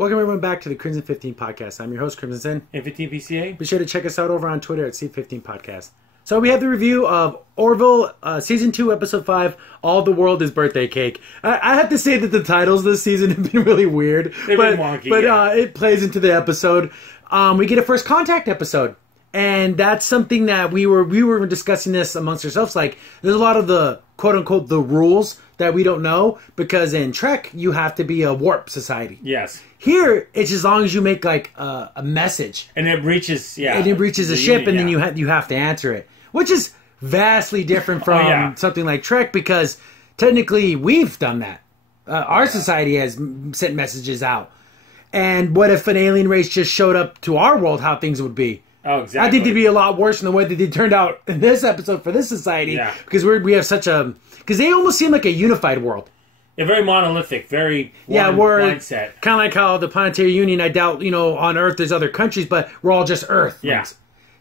Welcome everyone back to the Crimson 15 Podcast. I'm your host, Crimson. And 15 PCA. Be sure to check us out over on Twitter at C15 Podcast. So we have the review of Orville, Season 2, Episode 5, All the World is Birthday Cake. I have to say that the titles this season have been really weird. They've been wonky, but yeah. It plays into the episode. We get a first contact episode. And that's something that we were discussing this amongst ourselves. Like, there's a lot of the, quote-unquote, the rules that we don't know. Because in Trek, you have to be a warp society. Yes. Here, it's as long as you make, like, a message. And it reaches, yeah. And it reaches a ship, and then you have to answer it. Which is vastly different from something like Trek, because technically we've done that. Our society has sent messages out. And what if an alien race just showed up to our world, how things would be? Oh, exactly. I think they'd be a lot worse than the way that they turned out in this episode for this society. Yeah. Because we have such a... Because they almost seem like a unified world. Yeah, very monolithic, very one mindset. Kind of like how the Planetary Union, I doubt, on Earth there's other countries, but we're all just Earth. Yeah.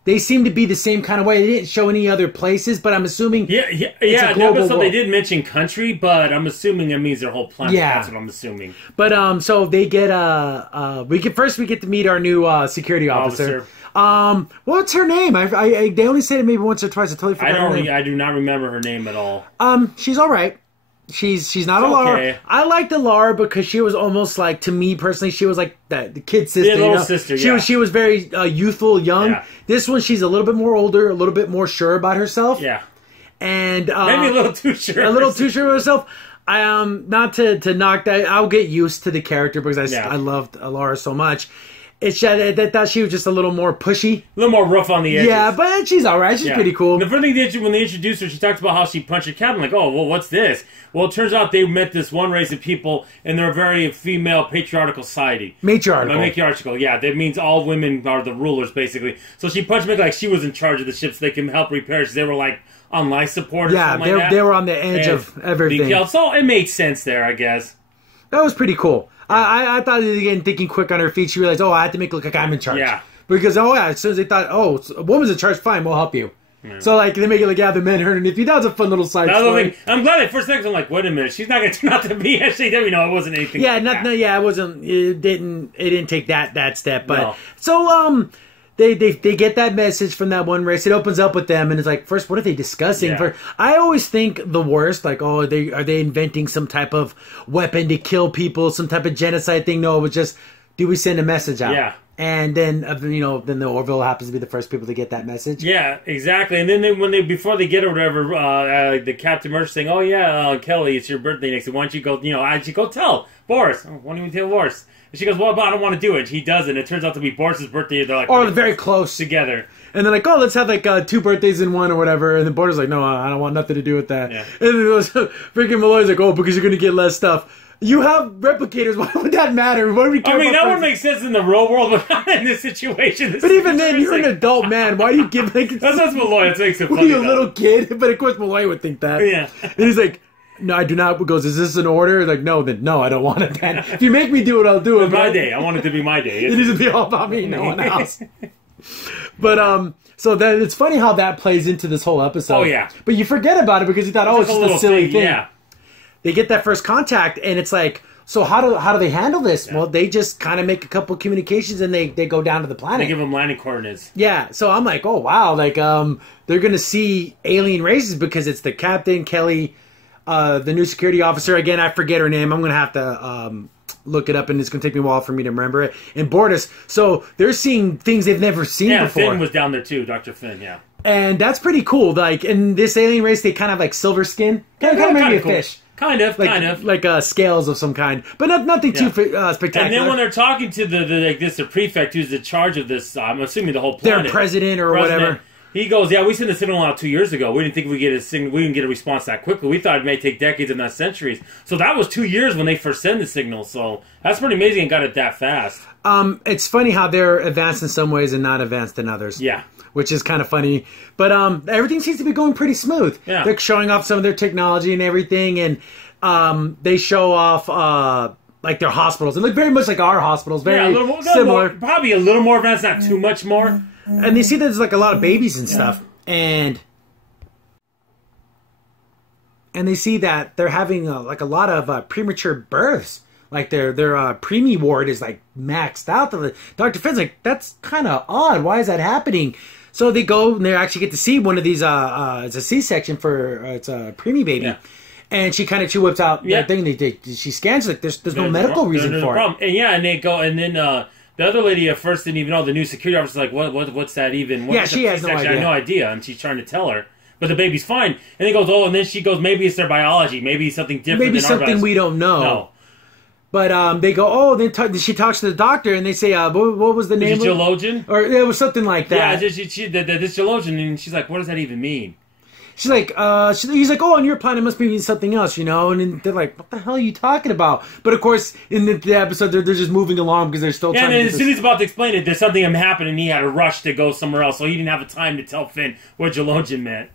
They seem to be the same kind of way. They didn't show any other places, but I'm assuming in the episode they did mention country, but I'm assuming it means their whole planet. Yeah. That's what I'm assuming. But so they get we get to meet our new security officer. What's her name? They only said it maybe once or twice. I totally forgot her name. I do not remember her name at all. She's all right. She's not a Lara. Okay. I liked the Lara because she was almost like, to me personally, she was like the kid sister. The little sister, yeah. She was very youthful, young. Yeah. This one, she's a little bit more older, a little bit more sure about herself. Yeah. And maybe a little too sure. A little too sure of herself. Not to knock that. I'll get used to the character because I loved Lara so much. It's just, I thought she was just a little more pushy. A little more rough on the edges. Yeah, but she's alright. She's pretty cool. The first thing when they introduced her, she talked about how she punched her cat. I'm like, oh, well, what's this? Well, it turns out they met this one race of people, and they're a very female patriarchal society. Matriarchal, yeah. That means all women are the rulers, basically. So she punched me like she was in charge of the ships. They can help repair. They were like on life support or something like that. They were on the edge of everything. So it made sense there, I guess. That was pretty cool. I thought, again, thinking quick on her feet, she realized, I had to make it look like I'm in charge. Yeah. Because, as soon as they thought, a woman's in charge, fine, we'll help you. Yeah. So, like, they make it like, the men hurt underneath you. That was a fun little side story. I'm glad at first second I'm like, wait a minute, she's not going to turn out to be actually, it wasn't anything it didn't take that step. But, no. So, They get that message from that one race. It opens up with them, and it's like, first, what are they discussing? Yeah. I always think the worst, like, are they inventing some type of weapon to kill people, some type of genocide thing? No, it was just, do we send a message out? Yeah. And then, then the Orville happens to be the first people to get that message. Yeah, exactly. And then before they get or whatever, the Captain Merch saying, Kelly, it's your birthday next week. Why don't you go tell Boris? Why don't you tell Boris? And she goes, well, but I don't want to do it. He does it. It turns out to be Boris's birthday. They're like, they're very close together. And they're like, let's have like 2 birthdays in one or whatever. And then Boris like, no, I don't want nothing to do with that. Yeah. And then freaking Malloy's like, because you're going to get less stuff. You have replicators. Why would that matter? Why do we care that would make sense in the real world, but not in this situation. But even then, you're an adult man. Why do you give... That's Malloy. That makes it funny. What are you, a little kid? But of course, Malloy would think that. Yeah. And he's like... No, I do not. Goes, is this an order? Like, no, then no, I don't want it then. If you make me do it, I'll do it. It's my day. I want it to be my day. It needs to be all about me, no one else. But, so that it's funny how that plays into this whole episode. Oh, yeah. But you forget about it because you thought, it's just a silly thing. Yeah. They get that first contact, and it's like, so how do they handle this? Yeah. Well, they just kind of make a couple communications, and they go down to the planet. They give them landing coordinates. Yeah, so I'm like, oh, wow. Like, they're going to see alien races because it's the Captain, Kelly... the new security officer, again, I forget her name. I'm going to have to look it up, and it's going to take me a while for me to remember it. And Bortus. So they're seeing things they've never seen before. Yeah, Finn was down there too, Dr. Finn, yeah. And that's pretty cool. Like, in this alien race, they kind of like silver skin. Kind of maybe a cool fish. Kind of. Like scales of some kind. But nothing too spectacular. And then when they're talking to the prefect who's in charge of this, I'm assuming the whole planet. Their president or whatever. He goes, we sent a signal out 2 years ago. We didn't think we didn't get a response that quickly. We thought it may take decades and not centuries. So that was 2 years when they first sent the signal. So that's pretty amazing and got it that fast. It's funny how they're advanced in some ways and not advanced in others. Yeah. Which is kind of funny. But everything seems to be going pretty smooth. Yeah. They're showing off some of their technology and everything. And they show off... like their hospitals. They look very much like our hospitals. Very similar. Probably a little more advanced, not too much more. And they see that there's like a lot of babies and stuff. And they see that they're having like a lot of premature births. Like their preemie ward is like maxed out. Dr. Finn's like, that's kind of odd. Why is that happening? So they go and they actually get to see one of these. It's a C-section for it's a preemie baby. Yeah. And she kind of whips out that thing. She scans like there's no medical reason for it. And they go and then the other lady at first didn't even know. The new security officer's like, what's that even? She has no idea. I had no idea, and she's trying to tell her. But the baby's fine. And he goes, and then she goes, maybe it's their biology. Maybe it's something different. Maybe something we don't know. No. But they go, then she talks to the doctor, and they say, what was the name? Is it geologian? Or it was something like that. Yeah, this geologian, and she's like, what does that even mean? She's like, he's like, on your planet must be something else, you know? And then they're like, what the hell are you talking about? But of course, in the episode, they're just moving along because they're still trying to... And as soon as he's about to explain it, there's something happened, and he had to rush to go somewhere else, so he didn't have the time to tell Finn what geologian meant.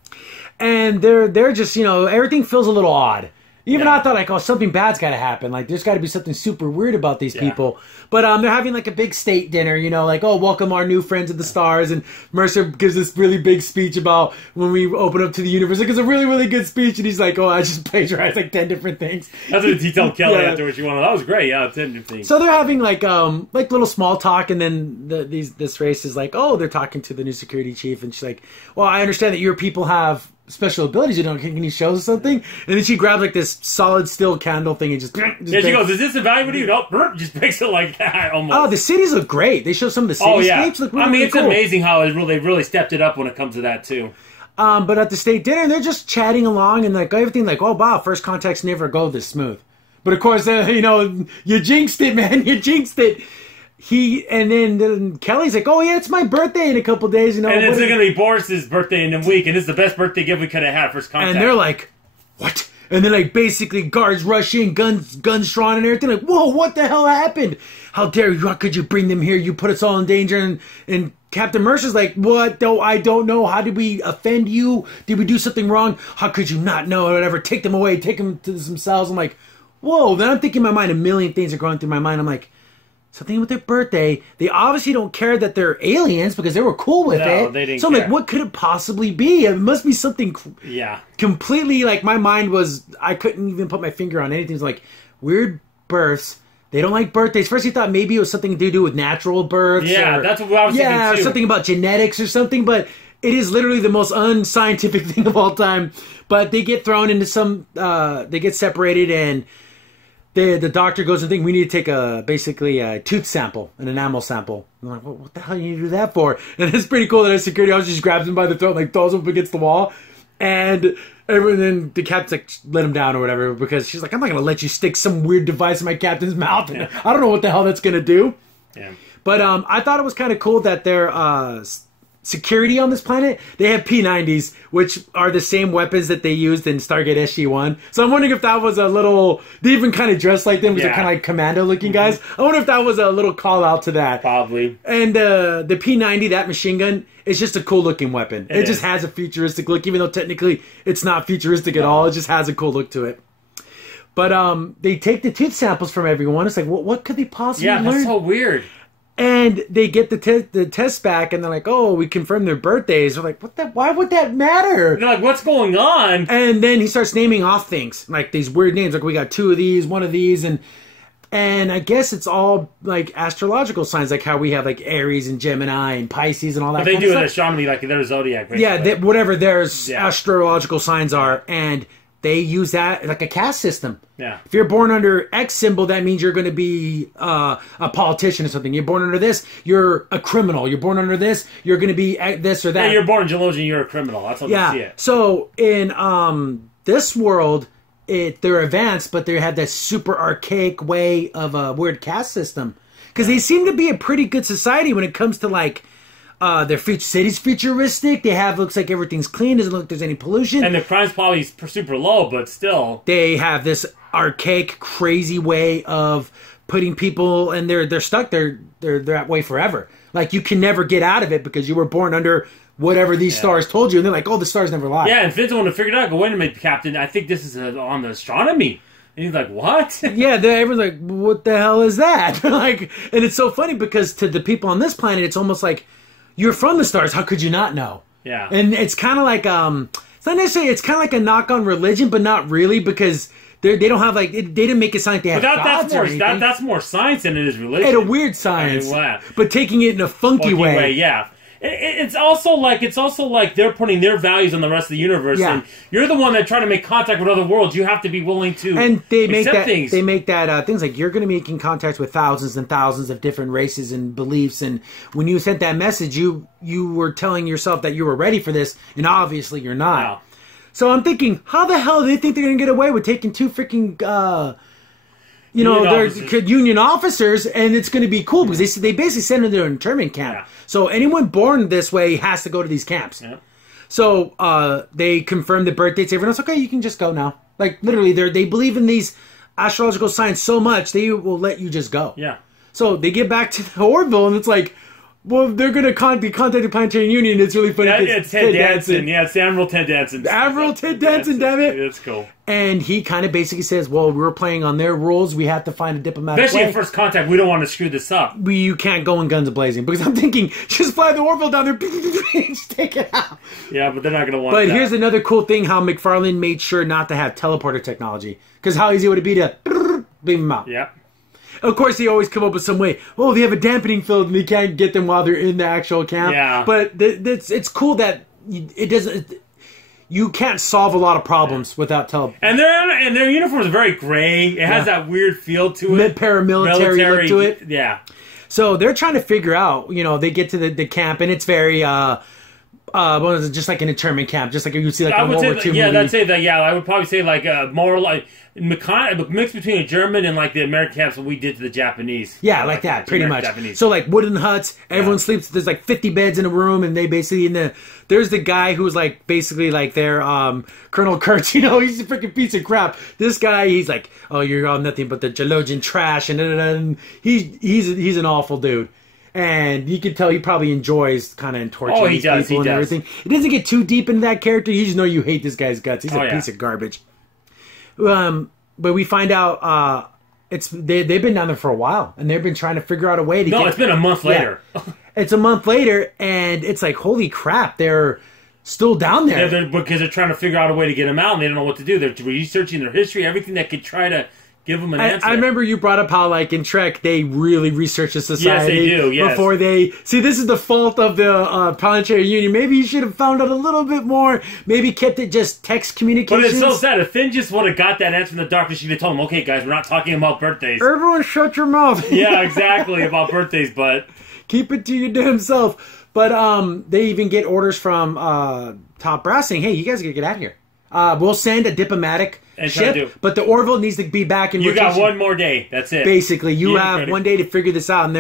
And they're just, everything feels a little odd. Even I thought, like, something bad's got to happen. Like, there's got to be something super weird about these people. But they're having, like, a big state dinner, like, welcome our new friends of the stars. And Mercer gives this really big speech about when we open up to the universe. Like, it's a really, really good speech. And he's like, I just plagiarized, like, 10 different things. That's what he told Kelly afterwards. That was great. Yeah, 10 different things. So they're having, like little small talk. And then this race is like, they're talking to the new security chief. And she's like, well, I understand that your people have special abilities, can you show us something? And then she grabs like this solid steel candle thing and just she goes, is this invaluable to you? Nope, just makes it like that almost. Oh, the cities look great. They show some of the cityscapes look really, it's cool. Amazing how they really stepped it up when it comes to that too. But at the state dinner, they're just chatting along and like everything like, wow, first contacts never go this smooth. But of course, you jinxed it, man. You jinxed it. And then Kelly's like, it's my birthday in a couple days. And it's going to be Boris's birthday in a week, and it's the best birthday gift we could have had first contact. And they're like, what? And then like basically guards rush in, guns drawn and everything. Like, whoa, what the hell happened? How dare you? How could you bring them here? You put us all in danger. And Captain Mercer's like, what? I don't know. How did we offend you? Did we do something wrong? How could you not know? Or whatever. Take them away. Take them to themselves. I'm like, whoa. Then I'm thinking in my mind, a million things are going through my mind. I'm like, something with their birthday. They obviously don't care that they're aliens because they were cool with it. They didn't so I'm like, what could it possibly be? It must be something completely, like, my mind was, I couldn't even put my finger on anything. It was like, weird births. They don't like birthdays. First, he thought maybe it was something to do with natural births. Yeah, that's what I was thinking too. Yeah, or something about genetics or something, but it is literally the most unscientific thing of all time. But they get thrown into they get separated and the doctor goes and thinks we need to take basically a tooth sample, an enamel sample. I'm like, what the hell do you do that for? And it's pretty cool that a security officer just grabs him by the throat and like throws him up against the wall. And then the captain's like, let him down or whatever, because she's like, I'm not going to let you stick some weird device in my captain's mouth. And I don't know what the hell that's going to do. Yeah. But I thought it was kind of cool that their security on this planet, they have P90s, which are the same weapons that they used in Stargate SG-1. So I'm wondering if that was a little... They even kind of dressed like them because they're kind of like commando-looking guys. I wonder if that was a little call-out to that. Probably. And the P90, that machine gun, is just a cool-looking weapon. It just has a futuristic look, even though technically it's not futuristic at all. It just has a cool look to it. But they take the tooth samples from everyone. It's like, what could they possibly learn? Yeah, that's so weird. And they get the test back, and they're like, we confirmed their birthdays. They're like, why would that matter? They're like, what's going on? And then he starts naming off things, like these weird names. Like, we got 2 of these, 1 of these, and I guess it's all, like, astrological signs, like how we have, like, Aries and Gemini and Pisces and all that. But they do in astronomy, like their zodiac. Basically. Yeah, whatever their astrological signs are, and they use that like a caste system. Yeah. If you're born under X symbol, that means you're going to be a politician or something. You're born under this, you're a criminal. You're born under this, you're going to be this or that. Yeah, you're born in Geologian, you're a criminal. That's how they see it. So in this world, they're advanced, but they have that super archaic way of a weird caste system. Because they seem to be a pretty good society when it comes to like... their city's futuristic. They have, looks like everything's clean. Doesn't look like there's any pollution. And the crime's probably super low, but still. They have this archaic, crazy way of putting people, and they're stuck there. They're that way forever. Like, you can never get out of it because you were born under whatever these stars told you. And they're like, the stars never lie. Yeah, and Finn's the one to figure it out. Go, wait a minute, Captain. I think this is on the astronomy. And he's like, what? Yeah, everyone's like, what the hell is that? Like, and it's so funny because to the people on this planet, it's almost like, you're from the stars. How could you not know? Yeah. And it's kind of like, it's not necessarily, it's kind of like a knock on religion, but not really, because they don't have like they didn't make it sound like they have gods or anything. That's more science than it is religion. And a weird science, but taking it in a funky way. Yeah. It's also like they're putting their values on the rest of the universe, and you're the one that trying to make contact with other worlds. You have to be willing to accept things. They make that things like you're going to be making contacts with thousands and thousands of different races and beliefs, and when you sent that message, you were telling yourself that you were ready for this, and obviously you're not. Wow. So I'm thinking, how the hell do they think they're going to get away with taking two freaking they're union officers, and it's going to be cool because they basically send them to an internment camp. Yeah. So anyone born this way has to go to these camps. Yeah. So they confirm the birth dates. Everyone's okay, you can just go now. Like literally, they believe in these astrological signs so much they will let you just go. Yeah. So they get back to Orville, and it's like, well, they're going to contact the Planetary Union. It's really funny. Yeah, it's Ted Danson. Yeah, it's Admiral Ted Danson. Admiral Ted Danson, damn it. That's cool. And he kind of basically says, well, we're playing on their rules. We have to find a diplomatic Especially way. at first contact, we don't want to screw this up. You can't go in guns blazing. Because I'm thinking, just fly the Orville down there, just take it out. Yeah, but they're not going to want that. But here's another cool thing, how McFarlane made sure not to have teleporter technology. Because how easy would it be to beam them out? Yeah. Of course, they always come up with some way. Oh, they have a dampening field, and they can't get them while they're in the actual camp. Yeah. But it's cool that it doesn't. You can't solve a lot of problems without teleporting. And their uniform is very gray. It has that weird feel to it. Paramilitary look to it. Yeah. So they're trying to figure out. They get to the camp, and it's very. Just like an internment camp, just like you see like a World War II movie. I'd say that. Yeah, I would probably say like more like mix between a German and like the American camps that we did to the Japanese. Yeah, like that, pretty much. Japanese. So like wooden huts, everyone sleeps. There's like 50 beds in a room, and they basically there's the guy who's like basically like their Colonel Kurtz. He's a freaking piece of crap. This guy, he's like, oh, you're all nothing but the geologian trash, and he's an awful dude. And you can tell he probably enjoys kind of torturing these people and everything. It doesn't get too deep into that character. You just know you hate this guy's guts. He's a piece of garbage. But we find out they've been down there for a while, and they've been trying to figure out a way to get... No, it's been a month later. It's a month later, and it's like, holy crap, they're still down there. Because they're trying to figure out a way to get them out, and they don't know what to do. They're researching their history, everything that could try to... give them an answer. I remember you brought up how, like, in Trek, they really research the society. Yes, they do, yes. Before they... See, this is the fault of the Planetary Union. Maybe you should have found out a little bit more. Maybe kept it just text communications. But it's so sad. If Finn just would have got that answer from the doctor, she'd have told him, okay, guys, we're not talking about birthdays. Everyone shut your mouth. Yeah, exactly, about birthdays, but... Keep it to your damn self. But they even get orders from top brass saying, hey, you guys got to get out of here. We'll send a diplomatic... ship, but the Orville needs to be back in rotation. You got one more day. That's it. Basically, you have one day to figure this out, and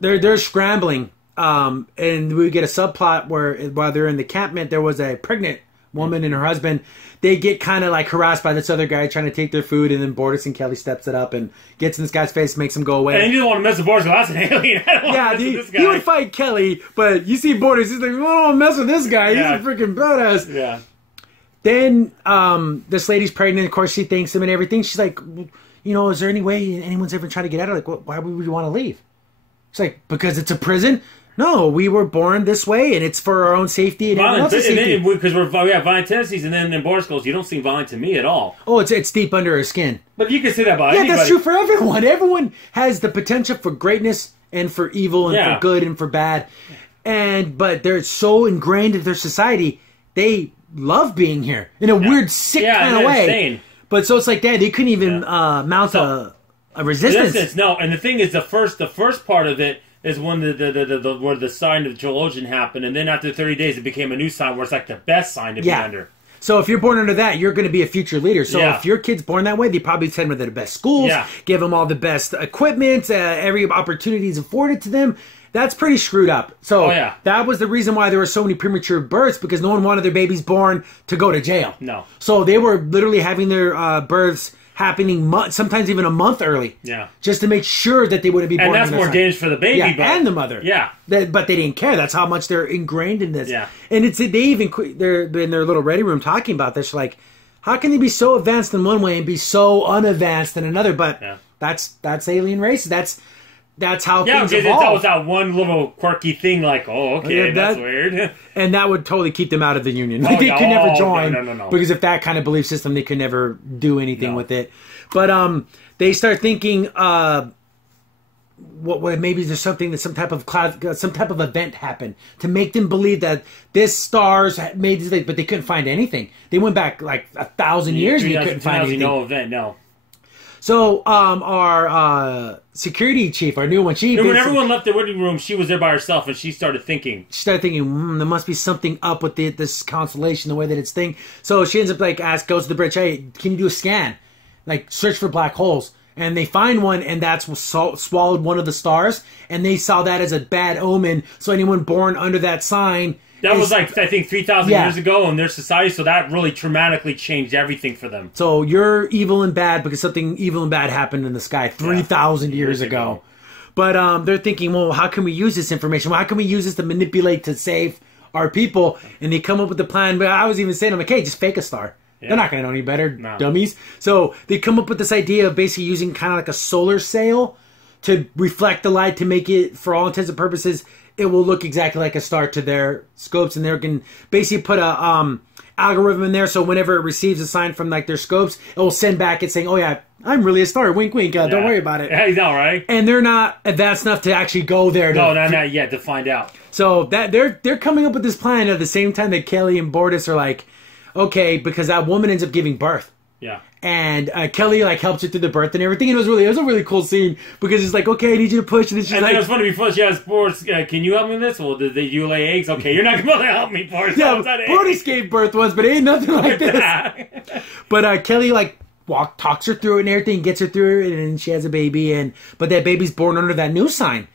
they're scrambling. And we get a subplot where while they're in the encampment, there was a pregnant woman and her husband. They get kind of like harassed by this other guy trying to take their food, and then Bortus and Kelly steps it up and gets in this guy's face, makes him go away. And you don't want to mess with Bortus. That's an alien. I don't want to mess with this guy. He would fight Kelly, but you see Bortus, he's like, I don't want to mess with this guy. He's a freaking badass. Yeah. Then this lady's pregnant. Of course, she thanks him and everything. She's like, is there any way anyone's ever tried to get out of it? Like, why would we want to leave? She's like, because it's a prison? No, we were born this way, and it's for our own safety and everyone else's safety. Because we have violent tendencies, and then Boris goes, you don't seem violent to me at all. Oh, it's deep under her skin. But you can say that about anybody. Yeah, that's true for everyone. Everyone has the potential for greatness and for evil and for good and for bad. But they're so ingrained in their society, they love being here in a weird, sick kind of way. Insane. But so it's like that. They couldn't even mount a resistance. No, and the thing is, the first part of it is when where the sign of geologian happened, and then after 30 days, it became a new sign where it's like the best sign to be under. So if you're born under that, you're going to be a future leader. So if your kid's born that way, they probably send them to the best schools, give them all the best equipment, every opportunity is afforded to them. That's pretty screwed up. So that was the reason why there were so many premature births, because no one wanted their babies born to go to jail. No. So they were literally having their births happening sometimes even a month early. Yeah. Just to make sure that they wouldn't be born. And that's more dangerous for the baby. And the mother. Yeah. But they didn't care. That's how much they're ingrained in this. Yeah. And they're in their little ready room talking about this. Like, how can they be so advanced in one way and be so unadvanced in another? But that's alien races. that's how things evolve. That was that one little quirky thing, like, oh, okay, that's weird. And that would totally keep them out of the union. Like, they could never join. No. Because of that kind of belief system, they could never do anything with it. But they start thinking, what maybe there's something that some type of event happened to make them believe that this stars made this, but they couldn't find anything. They went back like 1,000 years and they couldn't find anything. No event, no. So our security chief, our new one, when everyone left the waiting room, she was there by herself, and she started thinking. There must be something up with this constellation, the way that it's thing. So she ends up goes to the bridge, hey, can you do a scan? Like, search for black holes. And they find one, and that's swallowed one of the stars, and they saw that as a bad omen. So anyone born under that sign... That was I think 3,000 years ago in their society, so that really traumatically changed everything for them. So you're evil and bad because something evil and bad happened in the sky 3,000 years ago. But they're thinking, well, how can we use this information? Well, how can we use this to manipulate to save our people? And they come up with the plan. But I was even saying, I'm like, hey, just fake a star. Yeah. They're not going to know any better, dummies. So they come up with this idea of basically using kind of like a solar sail to reflect the light to make it, for all intents and purposes, it will look exactly like a star to their scopes. And they can basically put a algorithm in there, so whenever it receives a sign from like their scopes, it will send back it saying, oh yeah, I'm really a star. Wink, wink. Don't worry about it. Yeah, you know, right? And they're not advanced enough to actually go there. Not yet to find out. So that they're coming up with this plan at the same time that Kelly and Bortus are like, okay, because that woman ends up giving birth. Yeah. And Kelly helps her through the birth and everything. And it was a really cool scene because it's like, okay, I need you to push. And she's then it was funny before she asked Bortus, can you help me with this? Well, did you lay eggs? Okay, you're not going to help me, Bortus. Yeah, Bortus gave birth once, but it ain't nothing like this. But Kelly talks her through it and everything, gets her through it, and she has a baby. But that baby's born under that new sign.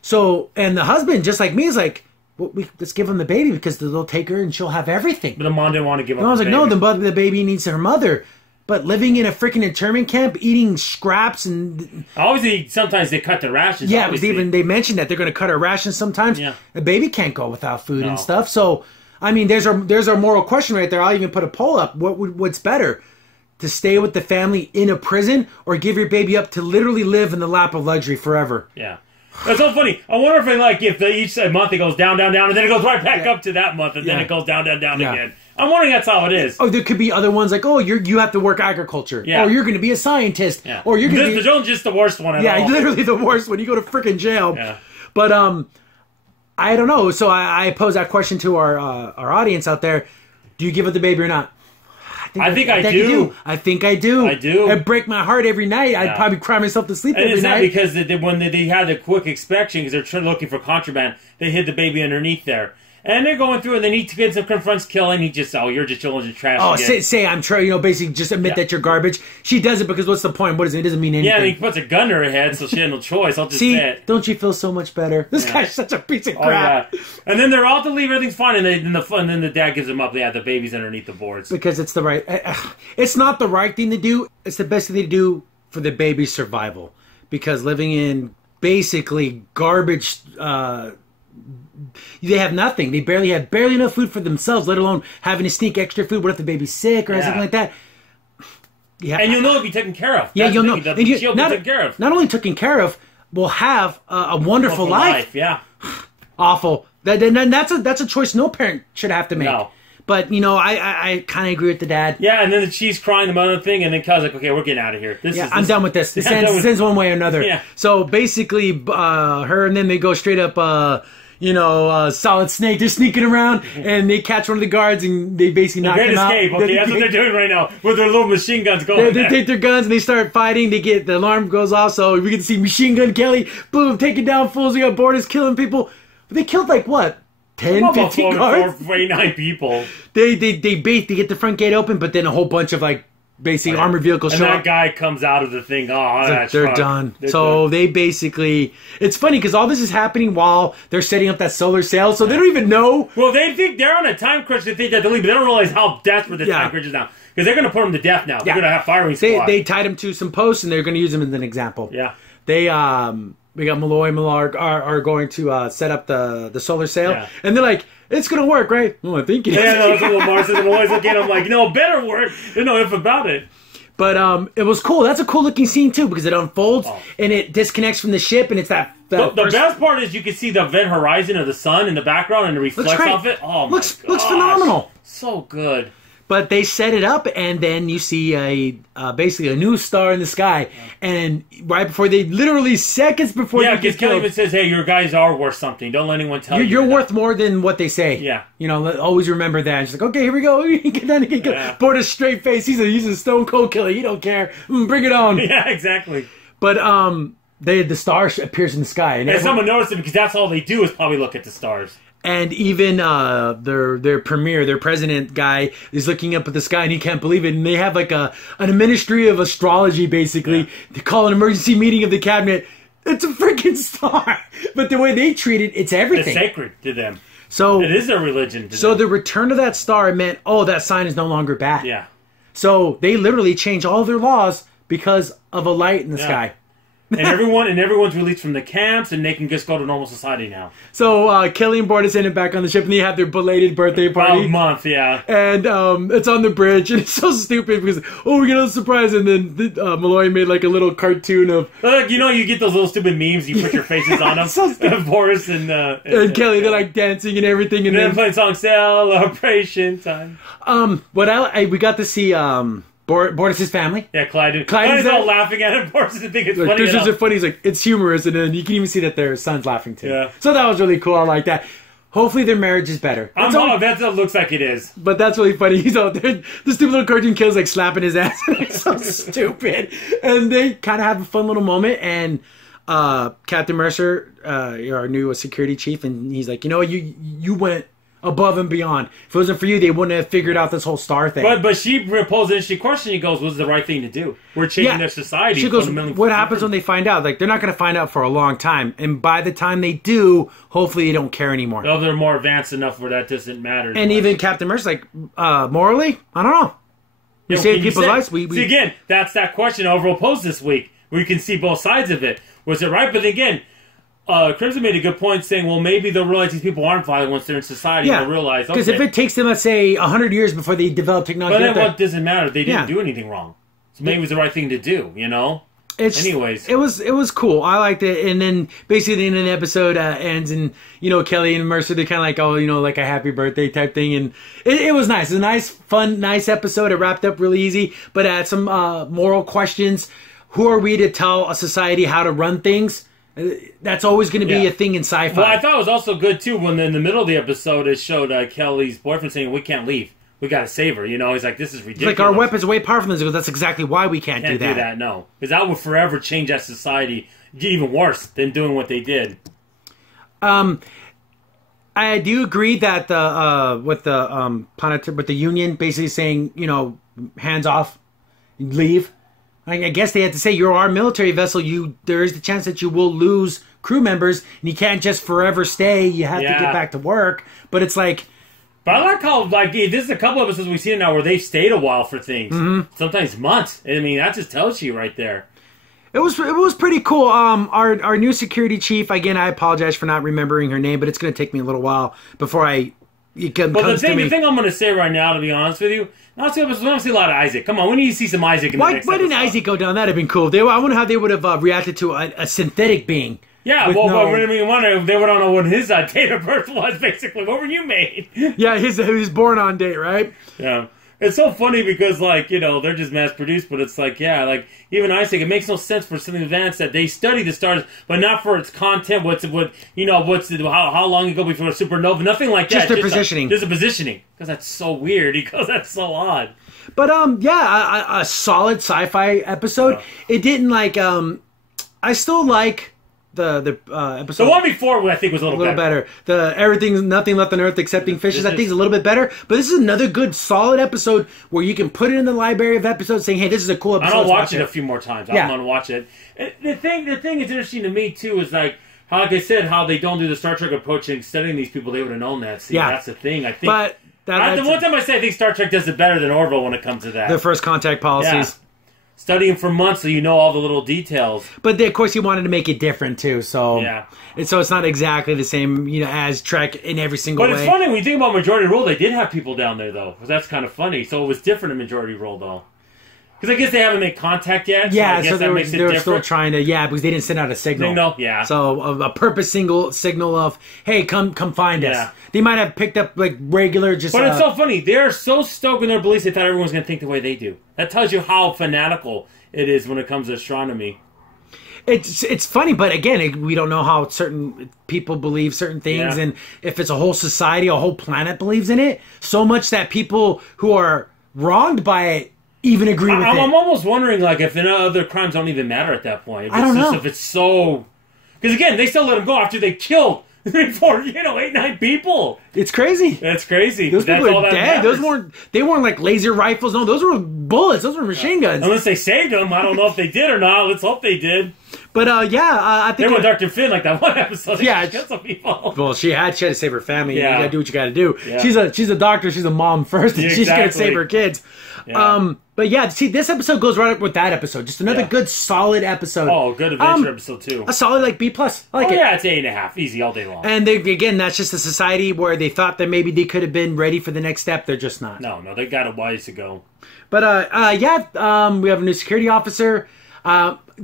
So, and the husband, just like me, is like, well, let's give him the baby because they'll take her and she'll have everything. But the mom didn't want to give up the baby. I was like, no, the baby needs her mother. But living in a freaking internment camp, eating scraps and... Obviously, sometimes they cut the rations. Yeah, because they mentioned that they're going to cut her rations sometimes. Yeah. A baby can't go without food and stuff. So, I mean, there's our moral question right there. I'll even put a poll up. What's better? To stay with the family in a prison or give your baby up to literally live in the lap of luxury forever? Yeah. That's so funny. I wonder if each month it goes down, down, down, and then it goes right back up to that month, and then it goes down, down, down again. I'm wondering that's how it is. Oh, there could be other ones like, oh, you have to work agriculture. Yeah. Or you're going to be a scientist. Yeah. Or you're going to be... Jones just the worst one at all. Yeah, literally the worst one. You go to freaking jail. Yeah. But I don't know. So I pose that question to our audience out there. Do you give up the baby or not? I think I do. I think I do. I do. It'd break my heart every night. Yeah. I'd probably cry myself to sleep every night. Because when they had the quick inspection, because they're looking for contraband, they hid the baby underneath there. And they're going through, and then he confronts Kelly, and he just, you're just children of trash. Oh, say I'm true. Basically just admit that you're garbage. She does it because what's the point? What is it? It doesn't mean anything. Yeah, and he puts a gun to her head, so she had no choice. I'll just say it. Don't you feel so much better? This guy's such a piece of crap. Oh, yeah. And then they're all to leave, everything's fine, and then the dad gives him up. Yeah, the baby's underneath the boards. Because it's the right... It's not the right thing to do. It's the best thing to do for the baby's survival. Because living in basically garbage... they have nothing. They barely have enough food for themselves, let alone having to sneak extra food. What if the baby's sick or something like that? Yeah, and you'll know it'll be taken care of. Yeah, you'll know. She'll be taken care of. Not only taken care of, will have a wonderful life. Yeah, awful. That's a choice no parent should have to make. No. But, I kind of agree with the dad. Yeah, and then she's crying the mother thing, and then Kel's like, okay, we're getting out of here. I'm done with this. It sends one way or another. Yeah. So, basically, her and then they go straight up... Solid Snake. They're sneaking around, and they catch one of the guards, and they basically knock him out. Great escape. Okay, that's what they're doing right now with their little machine guns going. They take their guns and they start fighting. The alarm goes off, so we get to see Machine Gun Kelly, boom, taking down fools. We got Bortus killing people. But they killed 10, 15 guards? 49 people. They get the front gate open, but then a whole bunch of basically armored vehicles show up. And that guy comes out of the thing. They're done. They basically... It's funny because all this is happening while they're setting up that solar sail, so they don't even know. Well, they think they're on a time crunch. They think that they'll leave, but they don't realize how desperate the time crunch is now. Because they're going to put him to death now. They're going to have firing squad. They tied him to some posts, and they're going to use him as an example. Yeah. We got Malloy and Millard are going to set up the solar sail, and they're like, it's going to work, right? Oh, I think it is. Yeah, no, that's what Lamar says. And Malloy's looking at him like, better work. They know if about it. But it was cool. That's a cool looking scene too because it unfolds and it disconnects from the ship and it's that. The best part is you can see the event horizon of the sun in the background and it reflects off it. Oh my gosh. Looks phenomenal. So good. But they set it up, and then you see basically a new star in the sky. And right before literally seconds before yeah, because Kelly even says, "Hey, your guys are worth something. Don't let anyone tell you you're worth more than what they say." Yeah, always remember that. And she's like, "Okay, here we go. Get down again." Yeah. Borda's straight face. He's a stone cold killer. He don't care. Bring it on. Yeah, exactly. But the star appears in the sky, and someone noticed it because that's all they do is probably look at the stars. And even their premier, their president guy, is looking up at the sky and he can't believe it. And they have like a ministry of astrology, basically. Yeah. They call an emergency meeting of the cabinet. It's a freaking star. But the way they treat it, it's everything. It's sacred to them. So it is their religion to them. them. The return of that star meant, that sign is no longer bad. Yeah. So they literally changed all their laws because of a light in the sky. And everyone's released from the camps, and they can just go to normal society now. So Kelly and Borda send it back on the ship, and they have their belated birthday party. About a month, yeah. And it's on the bridge, and it's so stupid because we get a surprise, and then Malloy made like a little cartoon of you get those little stupid memes, you put your faces on them. So stupid. Boris and Kelly, they're like dancing and everything, and then playing song "Celebration Time." We got to see Boris's family. Yeah, Clyde is all laughing at it. Boris doesn't think it's funny. This is funny. He's like, it's humorous, and then you can even see that their son's laughing too. Yeah. So that was really cool. I like that. Hopefully their marriage is better. That looks like it is. But that's really funny. He's out there. The stupid little cartoon kid's like slapping his ass. It's so stupid. And they kind of have a fun little moment. And Captain Mercer, our new security chief, and he's like, you went above and beyond. If it wasn't for you, they wouldn't have figured out this whole star thing. But she proposed and she questioned. She goes, "Was the right thing to do? We're changing their society." She goes, "What happens when they find out? Like they're not going to find out for a long time, and by the time they do, hopefully they don't care anymore. Well, they're more advanced enough where that doesn't matter." And even Captain Mercer's like, morally, I don't know. We save people's lives. See, again, that's that question Orville posed this week, where you can see both sides of it. Was it right? But again. Crimson made a good point saying, well, maybe they'll realize these people aren't violent once they're in society. Yeah, they'll realize, because if it takes them, let's say, 100 years before they develop technology... But then what doesn't matter? They didn't do anything wrong. So maybe it was the right thing to do, Anyways. It was cool. I liked it. And then basically the end of the episode ends and, Kelly and Mercer, they're kind of like, like a happy birthday type thing. And it was nice. It was a nice, fun, nice episode. It wrapped up really easy, but it had some moral questions. Who are we to tell a society how to run things? That's always going to be a thing in sci-fi. Well, I thought it was also good, too, when in the middle of the episode it showed Kelly's boyfriend saying, we can't leave. We got to save her. He's like, this is ridiculous. It's like, our weapons are way powerful than this. That's exactly why we can't do that. Can't do that, no. Because that would forever change that society even worse than doing what they did. I do agree that with the Union basically saying, hands off, leave. I guess they had to say, you're our military vessel. There is the chance that you will lose crew members, and you can't just forever stay. You have to get back to work. But it's like... But I like how, this is a couple of episodes we've seen now where they've stayed a while for things. Mm-hmm. Sometimes months. I mean, that just tells you right there. It was pretty cool. Our new security chief, again, I apologize for not remembering her name, but it's going to take me a little while before the thing I'm going to say right now, to be honest with you, we don't see a lot of Isaac. Come on, we need to see some Isaac in the next episode. Why didn't Isaac go down? That would have been cool. I wonder how they would have reacted to a synthetic being. Yeah, they would don't know what his date of birth was, basically. What were you made? Yeah, he was born on date, right? Yeah. It's so funny because, they're just mass-produced, but it's even Isaac, it makes no sense for something advanced that they study the stars, but not for its content, how long ago before a supernova, nothing like that. Just their positioning. Just a positioning. Because that's so weird. Because that's so odd. But, a solid sci-fi episode. It didn't, I still like... The episode. The one before, I think, was a little better. Everything's nothing left on Earth excepting fishes. I think is a little bit better. But this is another good, solid episode where you can put it in the library of episodes, saying, "Hey, this is a cool episode." I'll watch it a few more times. I'm gonna watch it. The thing that's interesting to me too is how I said, how they don't do the Star Trek approach in studying these people. They would have known that. See, that's the thing. I think. But the one time I say I think Star Trek does it better than Orville when it comes to that. The first contact policies. Yeah. Studying for months so you know all the little details. But of course, he wanted to make it different too. So it's not exactly the same, as Trek in every single way. But it's funny when you think about Majority Rule. They did have people down there though. That's kind of funny. So it was different in Majority Rule though. Because I guess they haven't made contact yet. Yeah, so they were still trying to. Yeah, because they didn't send out a signal. Yeah. So a purpose signal of, hey, come find us. They might have picked up like regular just. But it's so funny. They're so stoked in their beliefs. They thought everyone's going to think the way they do. That tells you how fanatical it is when it comes to astronomy. It's funny, but again, we don't know how certain people believe certain things, and if it's a whole society, a whole planet believes in it so much that people who are wronged by it even agree with it. I'm almost wondering, like, if the other crimes don't even matter at that point. I don't know. If it's so... Because, again, they still let them go after they killed 8, 9 people. It's crazy. That's crazy. Those people are dead. They weren't like laser rifles. No, those were bullets. Those were machine guns. Unless they saved them. I don't know if they did or not. Let's hope they did. But I think they were Dr. Finn, like that one episode. Yeah, killed some people. Well, she had to save her family. Yeah. You gotta do what you gotta do. Yeah. She's a doctor. She's a mom first, and she's gonna save her kids. Yeah. But yeah, see, this episode goes right up with that episode. Just another good, solid episode. Oh, good adventure episode too. A solid like B+. I like it. Yeah, it's 8.5, easy all day long. And again, that's just a society where they thought that maybe they could have been ready for the next step. They're just not. No, they got a ways to go. But we have a new security officer.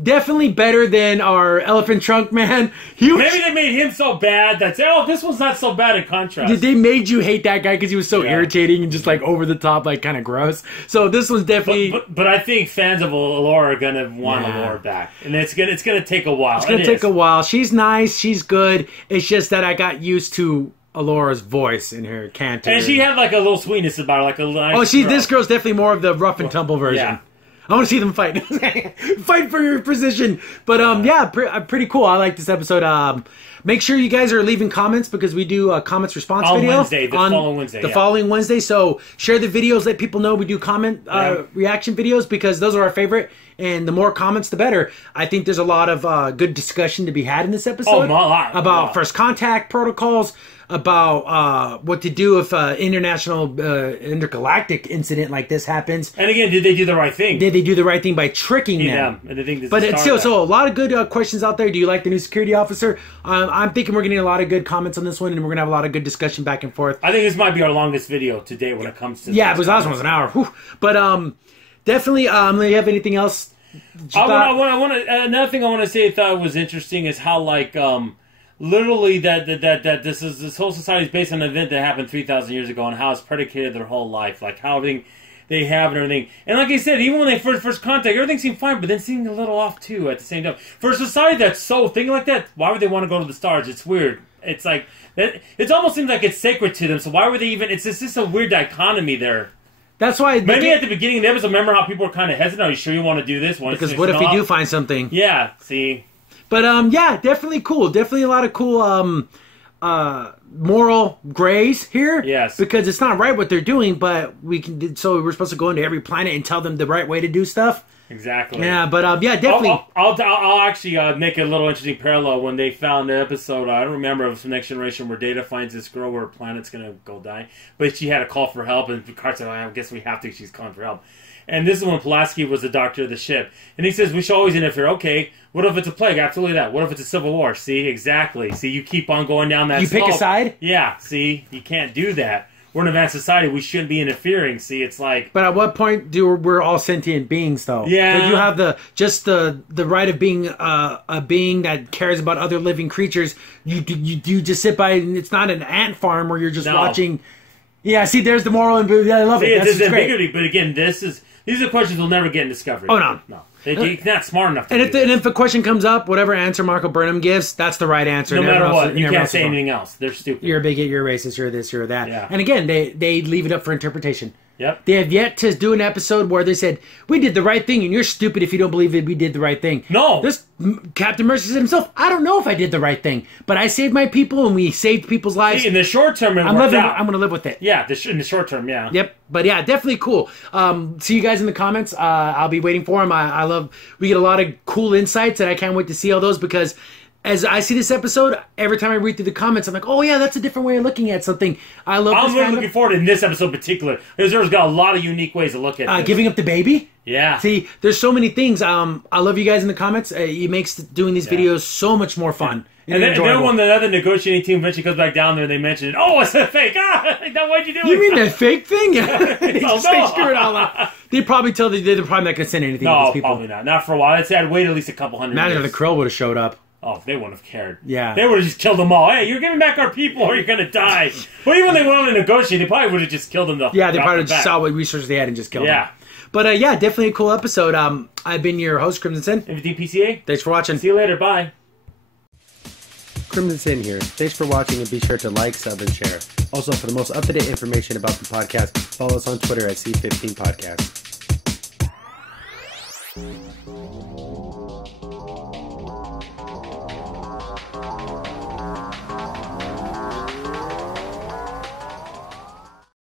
Definitely better than our elephant trunk man. Maybe they made him so bad that this one's not so bad in contrast. They made you hate that guy because he was so irritating and just like over the top, like kind of gross. So this one's definitely. But I think fans of Allura are gonna want Allura back, and it's gonna take a while. It's gonna take a while. She's nice. She's good. It's just that I got used to Allura's voice in her canter, and she had like a little sweetness about her, like a nice this girl's definitely more of the rough and tumble version. Yeah. I want to see them fight. Fight for your position. But, pretty cool. I like this episode. Make sure you guys are leaving comments because we do a comments response video. Wednesday, following Wednesday. The following Wednesday. So share the videos. Let people know we do comment reaction videos because those are our favorite. And the more comments, the better. I think there's a lot of good discussion to be had in this episode. A lot. About first contact protocols, about what to do if international intergalactic incident like this happens. And again, did they do the right thing? Did they do the right thing by tricking them? And I think but it's still so a lot of good questions out there. Do you like the new security officer? I'm thinking we're getting a lot of good comments on this one, and we're gonna have a lot of good discussion back and forth. I think this might be our longest video today when it comes to because last one was an hour. Whew. But definitely. Do you have anything else? Another thing I want to say I thought was interesting is how literally that this whole society is based on an event that happened 3,000 years ago and how it's predicated their whole life, like how everything they have and everything. And like I said, even when they first contact, everything seemed fine, but then seemed a little off too at the same time. For a society that's so thinking like that, why would they want to go to the stars? It's weird. It's like it almost seems like it's sacred to them. So why would they even? It's just a weird dichotomy there. That's why maybe at the beginning of the episode, remember how people were kind of hesitant? Are you sure you want to do this? Because what if you do find something? Yeah, see. But definitely cool. Definitely a lot of cool moral grays here. Yes. Because it's not right what they're doing, but we're supposed to go into every planet and tell them the right way to do stuff. Exactly. Yeah, but definitely. I'll actually make a little interesting parallel when they found the episode. I don't remember of some Next Generation where Data finds this girl where her planet's gonna go die, but she had a call for help, and Picard said, "I guess we have to." She's calling for help, and this is when Pulaski was the doctor of the ship, and he says, "We should always interfere." Okay, what if it's a plague? Absolutely that. What if it's a civil war? See, exactly. See, you keep on going down that. You pick a side. Yeah. See, you can't do that. We're an advanced society. We shouldn't be interfering. See, it's like. But at what point we're all sentient beings, though? Yeah. Like you have the right of being a being that cares about other living creatures. You just sit by, and it's not an ant farm where you're just watching. Yeah. See, there's the moral. Yeah, I love it. There's ambiguity, but again, these are questions we'll never get in Discovery. Oh no. They're not smart enough to do that. And if a question comes up, whatever answer Marco Burnham gives, that's the right answer. No matter what, you can't say anything else. They're stupid. You're a bigot, you're a racist, you're this, you're that. Yeah. And again, they leave it up for interpretation. Yep. They have yet to do an episode where they said, we did the right thing, and you're stupid if you don't believe that we did the right thing. No. This Captain Mercy said himself, I don't know if I did the right thing, but I saved my people, and we saved people's lives. See, in the short term, I'm going to live with it. Yeah, in the short term, yeah. Yep. But yeah, definitely cool. See you guys in the comments. I'll be waiting for them. We get a lot of cool insights, and I can't wait to see all those because as I see this episode, every time I read through the comments, I'm like, oh yeah, that's a different way of looking at something. I'm really looking forward in this episode in particular. There's got a lot of unique ways to look at this. Giving up the baby? Yeah. See, there's so many things. I love you guys in the comments. It makes doing these videos so much more fun. And then when the other negotiating team eventually goes back down there, they mention it. Oh, it's a fake. Why'd you do it? You mean that fake thing? Yeah. They screw it all up. They'd probably tell they're probably not going to send anything to these people. No, probably not. Not for a while. I'd say I'd wait at least a couple hundred years. Imagine if the Krill would have showed up. Oh, they wouldn't have cared. Yeah. They would have just killed them all. Hey, you're giving back our people or you're going to die. But even when they went on to negotiate, they probably would have just killed them. Yeah, they probably just saw what resources they had and just killed them. But yeah, definitely a cool episode. I've been your host, Crimson Sin. Everything PCA. Thanks for watching. See you later. Bye. Crimson Sin here. Thanks for watching and be sure to like, sub, and share. Also, for the most up-to-date information about the podcast, follow us on Twitter at C15 Podcast.